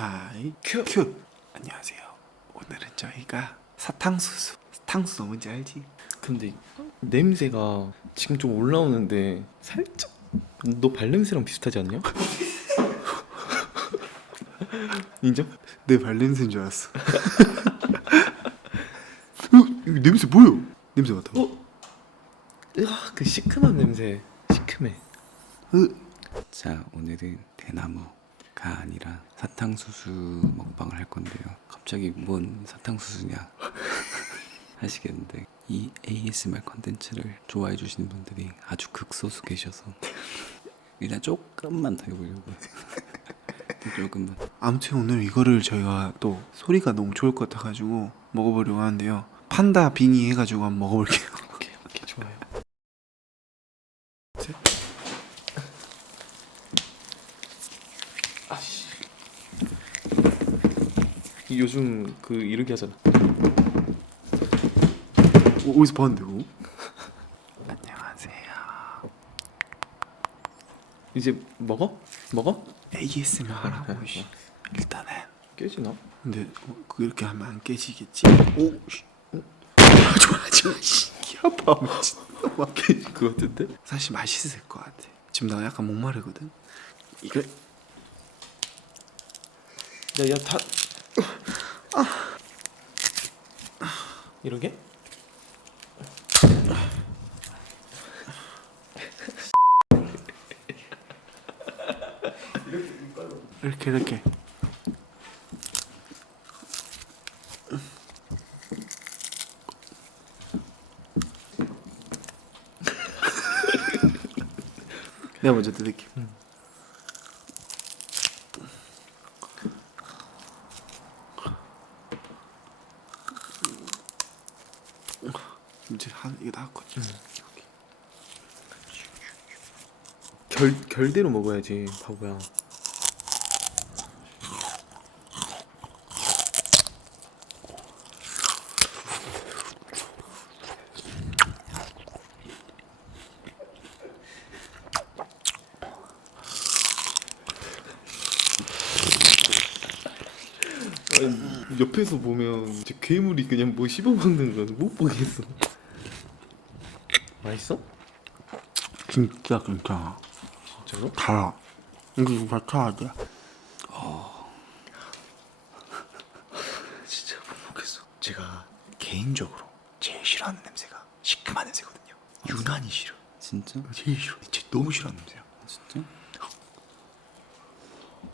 하이 큐. 큐. 안녕하세요. 오늘은 저희가 사탕수수. 사탕수수 뭔지 알지? 근데 냄새가 지금 좀 올라오는데 살짝 너 발냄새랑 비슷하지 않냐? 인정? 내 발냄새인 줄 알았어. 어, 이거 냄새 뭐야? 냄새 맡아. 어? 으아 그 시큼한 냄새 시큼해 자 오늘은 대나무 가 아니라 사탕수수 먹방을 할 건데요 갑자기 뭔 사탕수수냐 하시겠는데 이 ASMR 컨텐츠를 좋아해 주시는 분들이 아주 극소수 계셔서 일단 조금만 더 해보려고요 조금만 아무튼 오늘 이거를 저희가 또 소리가 너무 좋을 것 같아가지고 먹어보려고 하는데요. 판다 비니 해가지고 한번 먹어볼게요. 오케이 오케이 좋아요 셋. 아씨 요즘 그 이렇게 하잖아 어, 어디서 봤는데 그거? 안녕하세요. 이제 먹어? 먹어? ASMR 하라고. 씨. 일단은 깨지나? 근데 어, 그렇게 하면 안 깨지겠지. 오, 씨. 어? 좋아하지 마. 씨. 귀 아파. 막 깨질 것 같은데? 사실 맛있을 것 같아. 지금 나 약간 목마르거든. 이거 야야 다 이러게? 이렇게 이렇게. 내가 먼저 뜯을게. 이제 한 이거 나왔거든. 결 결대로 먹어야지 바보야. 아니, 옆에서 보면 이제 괴물이 그냥 뭐 씹어먹는 건 못 보겠어. 맛있어? 진짜 괜찮아. 진짜로? 달아. 이거 좀 맡아야 돼. 진짜 못 먹겠어. 제가 개인적으로 제일 싫어하는 냄새가 시큼한 냄새거든요. 유난히 싫어. 진짜? 제일 싫어. 진짜 너무 싫어하는 냄새야. 진짜?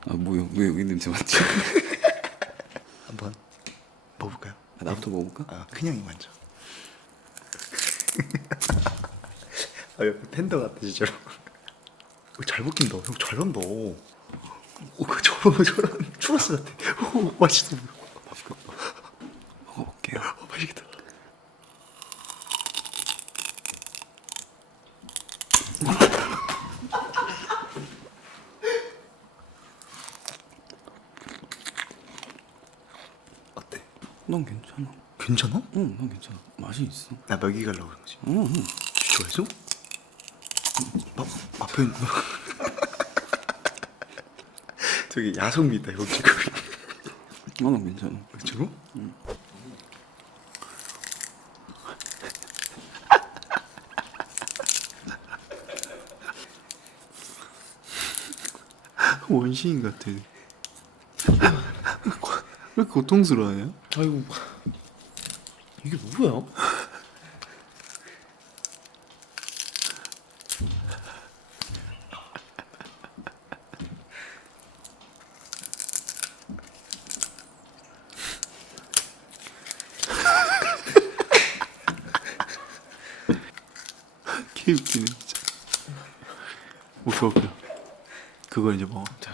아 뭐야 왜 여기 냄새 맡지? 한번 먹어볼까요? 아, 나부터 먹어볼까? 아, 그냥이 먼저. 아, 옆에 팬더 같아, 진짜로. 어, 잘 먹힌다. 형 잘 한다. 오, 그 저런, 저런 추러스 같아. 오, 맛있어. 먹어볼게요 어, 맛있겠다. 어때? 난 괜찮아 괜찮아? 응 난 괜찮아 맛이 있어 나 먹이 가려고 그런 거지. 응, 응. 좋아해서? 마, 앞에 되게 야성미다 이거 지금 나는 괜찮아 진짜로? 원시인 같아. 왜 이렇게 고통스러워요? 아이고 이게 뭐야? 개 웃기네 진짜. 오케이 오케이. 그거 이제 먹어. 자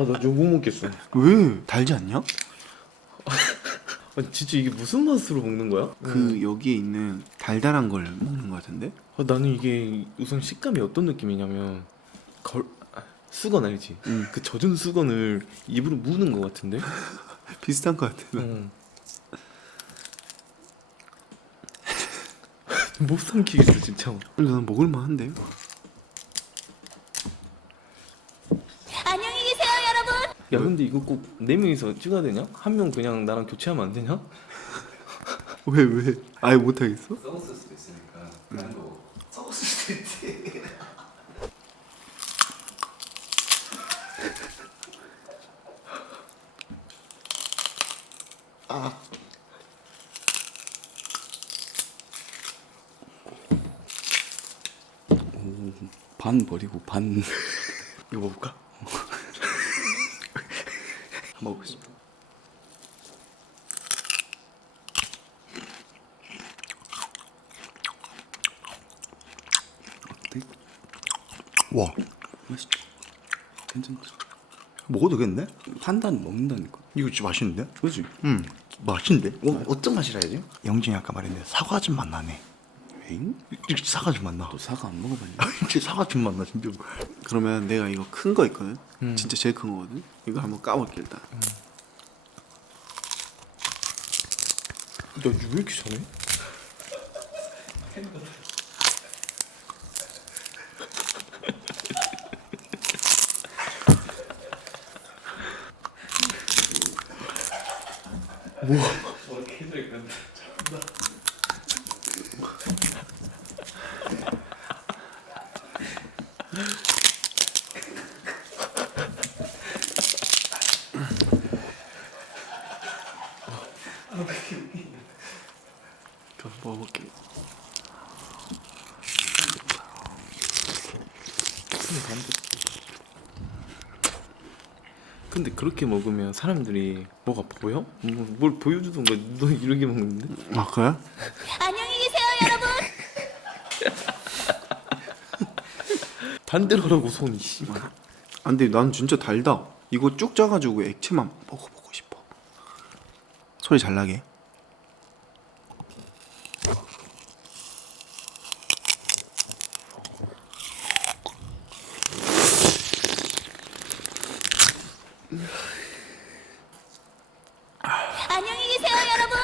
아나 이거 못 먹겠어. 왜? 달지 않냐? 아, 진짜 이게 무슨 맛으로 먹는 거야? 그 음. 여기에 있는 달달한 걸 먹는 것 같은데? 아, 나는 이게 우선 식감이 어떤 느낌이냐면 걸 아, 수건 알지? 응. 그 젖은 수건을 입으로 무는 것 같은데? 비슷한 것 같아. 나. 응. 음. 못 삼키겠어 진짜. 근데 먹을 만한데? 야 근데 이거 꼭 네 명이서 찍어야 되냐? 한 명 그냥 나랑 교체하면 안 되냐? 왜 왜? 아예 못 하겠어? 썩었을 수도 있으니까 그런 거. 썩었을 수도 있지. 아, 오, 반 버리고 반. 이거 먹을까? 한번 먹겠습니다. 어때? 와, 맛있죠? 괜찮지? 먹어도 되겠네? 판단 먹는다니까. 이거 진짜 맛있는데? 그지? 음, 맛있는데? 어, 어떤 맛이라 해야지? 영진이 아까 말했는데 사과 즙 맛 나네. 엥? 진짜 사과즙 맛 나. 너 사과 안 먹어봤냐? 진짜 사과즙 맛 나, 진짜. 그러면 내가 이거 큰 거 있거든? 음. 진짜 제일 큰 거거든? 이거 한번 까볼게 일단. 야왜 이렇게 잘해? 그럼 먹어볼게. 근데 그렇게 먹으면 사람들이 뭐가 보여? 뭐, 뭘 보여주던가 너 이렇게 먹는데? 아 그래? 안녕히 계세요, 여러분. 반대로 하라고 손이 씨. 아 근데 난 진짜 달다. 이거 쭉 짜가지고 액체만 먹어보고 싶어. 소리 잘 나게. 안녕히 계세요, 여러분.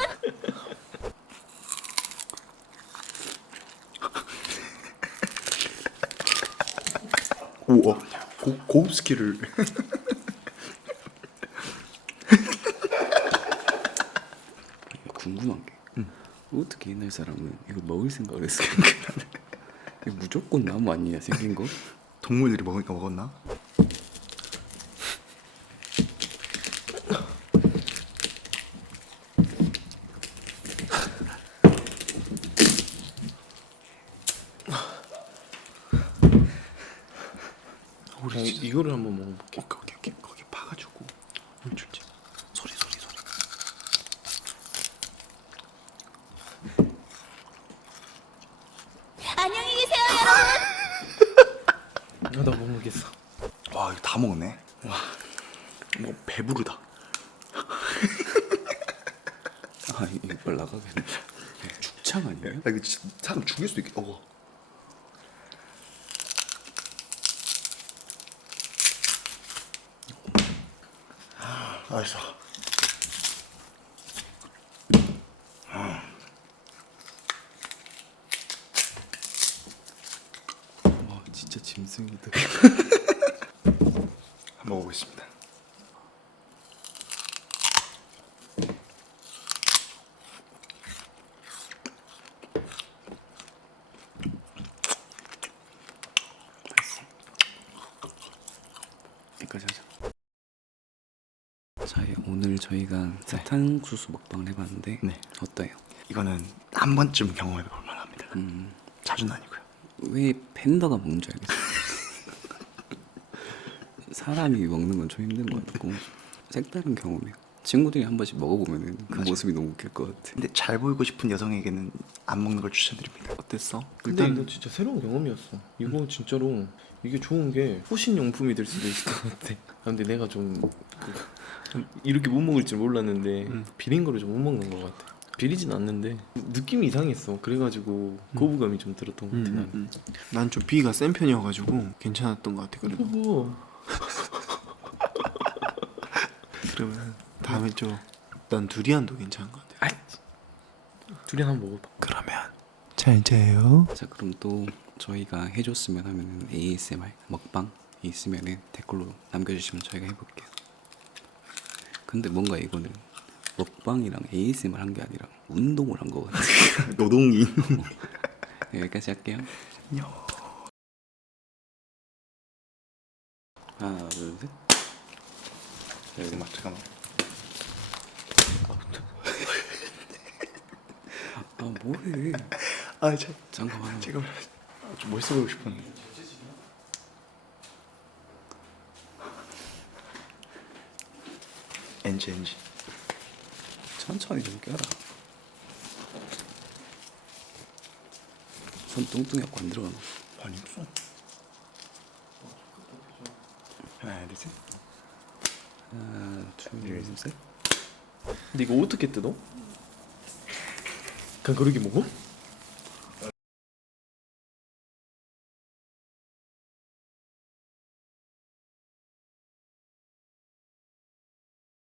우와, 고, 고급 스킬을. 궁금한 게 어떻게 옛날 사람은 이거 먹을 생각을 했을까? 무조건 나무 아니냐 생긴 거? 동물들이 먹으니까 먹었나? 그냥 이거를 한번 먹어볼게. 오케이 오케이 오케이 거기 파가지고 물 줄지. 소리 소리 소리. 안녕히 계세요, 여러분. 아, 나못 먹겠어. 와, 이거 다 먹네. 와, 뭐 배부르다. 아 이걸 나가겠네. 죽창 아니에요? 야, 이거 진짜 사람 죽일 수도 있겠다. 어. 알았어. 와 진짜 짐승이다. 한번 먹어보겠습니다. 여기까지 하자. 자 오늘 저희가 사탕수수 먹방을 해봤는데 네. 어때요? 이거는 한 번쯤 경험해 볼 만합니다. 음, 자주는 아니고요. 왜 팬더가 뭔지 알겠어요. 사람이 먹는 건 좀 힘든 것 같고 색다른 경험이야. 친구들이 한 번씩 먹어보면 그 맞아. 모습이 너무 웃길 것 같아. 근데 잘 보이고 싶은 여성에게는 안 먹는 걸 추천드립니다. 어땠어? 근데 일단 이거 진짜 새로운 경험이었어. 이거 진짜로 이게 좋은 게 호신 용품이 될 수도 있을 것 같아. 아, 근데 내가 좀 그, 이렇게 못 먹을 줄 몰랐는데 음. 비린 거를 좀 못 먹는 것 같아. 비리진 않는데 느낌이 이상했어. 그래가지고 거부감이 좀 들었던 것 같아. 나는. 음, 난좀 비가 센 편이어가지고 괜찮았던 것 같아. 그래도 그리고 그러면 다음에 좀난 두리안도 괜찮은 것 같아. 아, 두리안 한번 먹어봐. 그러면 잘 자요. 자 그럼 또 저희가 해줬으면 하면은 ASMR 먹방 있으면은 댓글로 남겨주시면 저희가 해볼게요. 근데 뭔가 이거는 먹방이랑 ASMR 한 게 아니라 운동을 한거 같아. 노동인. 네, 여기까지 할게요. 하나 둘 셋. 야, 이거 맞 잠깐만. 아 뭐해? 아, 저, 잠깐만. 제가 아, 좀 멋있어 보이고 싶었는데. 엔지 엔지. 천천히 좀 껴라. 손 뚱뚱해갖고 안 들어가나? 아니 무슨? 하나 둘 셋. 하나 둘 셋. 근데 이거 어떻게 뜯어? 그냥 그렇게 먹어?